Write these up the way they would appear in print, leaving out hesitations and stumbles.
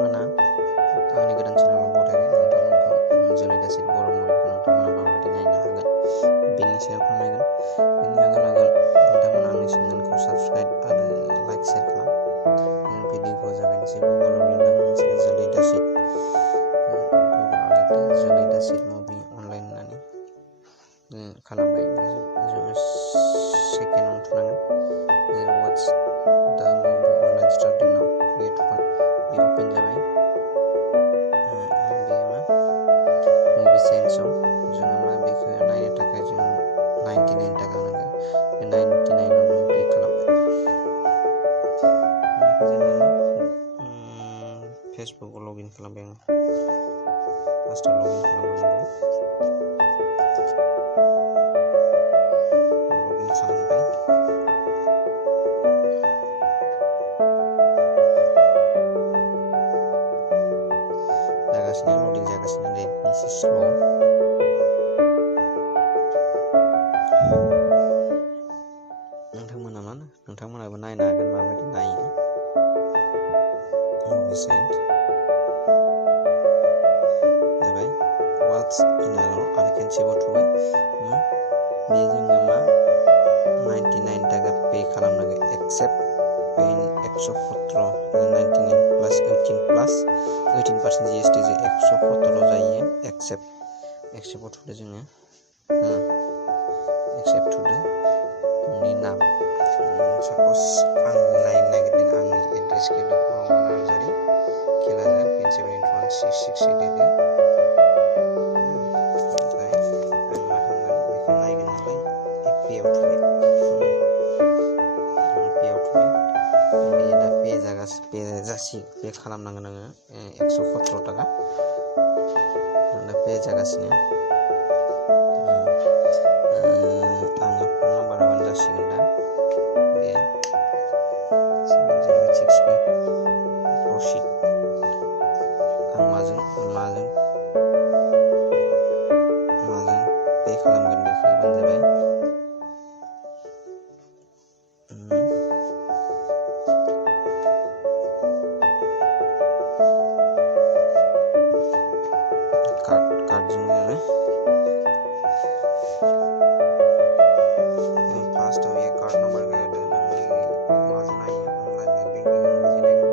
नोंथांमोना आंनि गोदान चेनेलाव बरायबाय। नोंथांमोनखौ जोलै दासिम बर' मुभिखौ नोंथांमोना माबायदि नायनो हागोन बेनि सायाव फोरमायगोन। बेनि आगोल नोंथांमोना आंनि चेनेलखौ साबस्क्राइब आरो लाइक शेयार खालाम। भिडिअखौ जागायनोसै। गुगोलाव लिरनानै जोलै दासिम जोलै दासिम मुभि अनलाइन होननानै खालामबाय। जोङो सेकेन्डआव थुनांगोन। वाट्स दा मुभि अनलाइन स्टार्टिं नाव बे अपेन जाबाय। बेयो मा मुभि सेन्सआव जोङो मा बेखौ नायनो थाखाय जों 99 टाका नांगौ। बे 99 आव जों क्लिक खालामबाय। बेनिफ्राय जोङो मा फेसबुकआव लगइन खालामबाय आङो। फार्स्टआव लगइन खालामग्रोनांगौ। लगइन खालामबाय। जागासिनो लडिं जागासिनो नेटनि एसे स्ल'। नोंथांमोनाबो नायनो हागोन माबायदि नायो। मुभि सेन्ट जाबाय। वाट्स इनाराव आरो खेनसेबाव थुबाय। बे जोङो मा 99 टाका पे खालामनांगौ। एक्सेप्ट पेइन 117 99 प्लास 18% GST जों 117 जायो। एक्सेप्टआव थुदो जोङो। एक्सेप्ट थुदो। नोंनि नाम सापस आं नायनो नागिरदों आंनि एड्रेसखौ रमान नार्जारि खेलाजार PN78166 लिरदो। ओमफ्राय आं मा खालामगोन बेखौ नायगोन नालाय पेआव थुबाय। पेआव थुबाय। बेयो दा पे खालामनांगोन आङो 117 टाका। दा पे जागासिनो। आङो फन नाम्बार होबानो जासिगोन दा। बे 708 प्रसिड। आं माजों पे खालामगोन बेखौ होबानो जाबाय। कार्डजों फार्स्टआव ये कार्ड नम्बर होदो। नोंनि माजों नायो अनलाइन नेट बेंकिं बेजों नायगोन।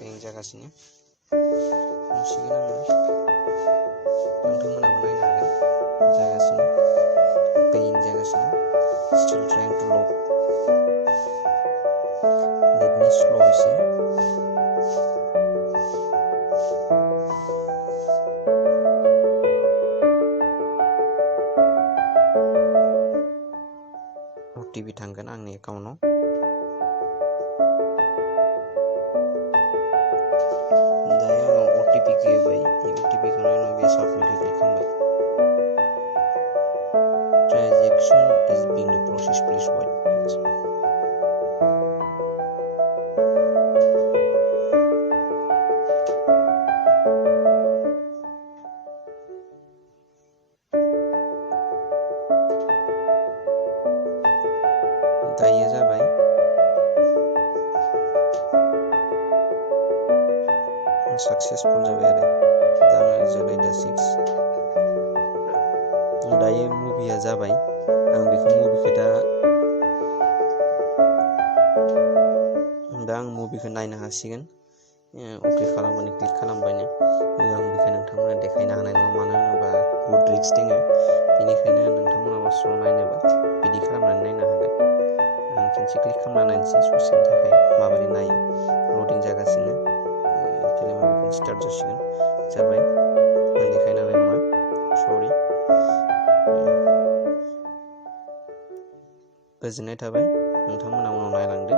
पेइं जागासिनो नुसिगोन आङो। नोंथांमोनाबो नायनो हागोन। जागासिनो पेइं जागासिनो। स्टिल ट्राइं टु लड। नेटनि स्ल' एसे। OTP थांगोन आंनि एकाउन्टाव। दायो आं OTP होबाय। OTP होनायनि उनाव बे साबमिटखौ क्लिक खालामबाय। Transaction is being process please wait. दायो जाबाय। साक्सेसफुल जाबाय आरो दा जोलै दा 6 दायो मुभिया जाबाय। आं मुभिखौ दा आं मुभिखौ नायनो हासिगोन। अके खालामबानो क्लिक खालामबानो आं बेखौ नोंथांमोना देखायनो हानाय नङा। मानो होनोबा बुहुद रिस्क दङ। बेनिखायनो नोंथांमोनाबो स्ल' नायनोबा बिदि खालामनानै नायनो हागोन। आं खेनसे क्लिक खालामना नायनोसै ससेनि थाखाय माबोरै नायो। लडिं जागासिनो। फिल्मा बिदिनो स्टार्ट जासिगोन। जाबाय। आं देखायनो हानाय नङा। सरि। गोजोननाय थाबाय। नोंथांमोना उनाव नायलांदो।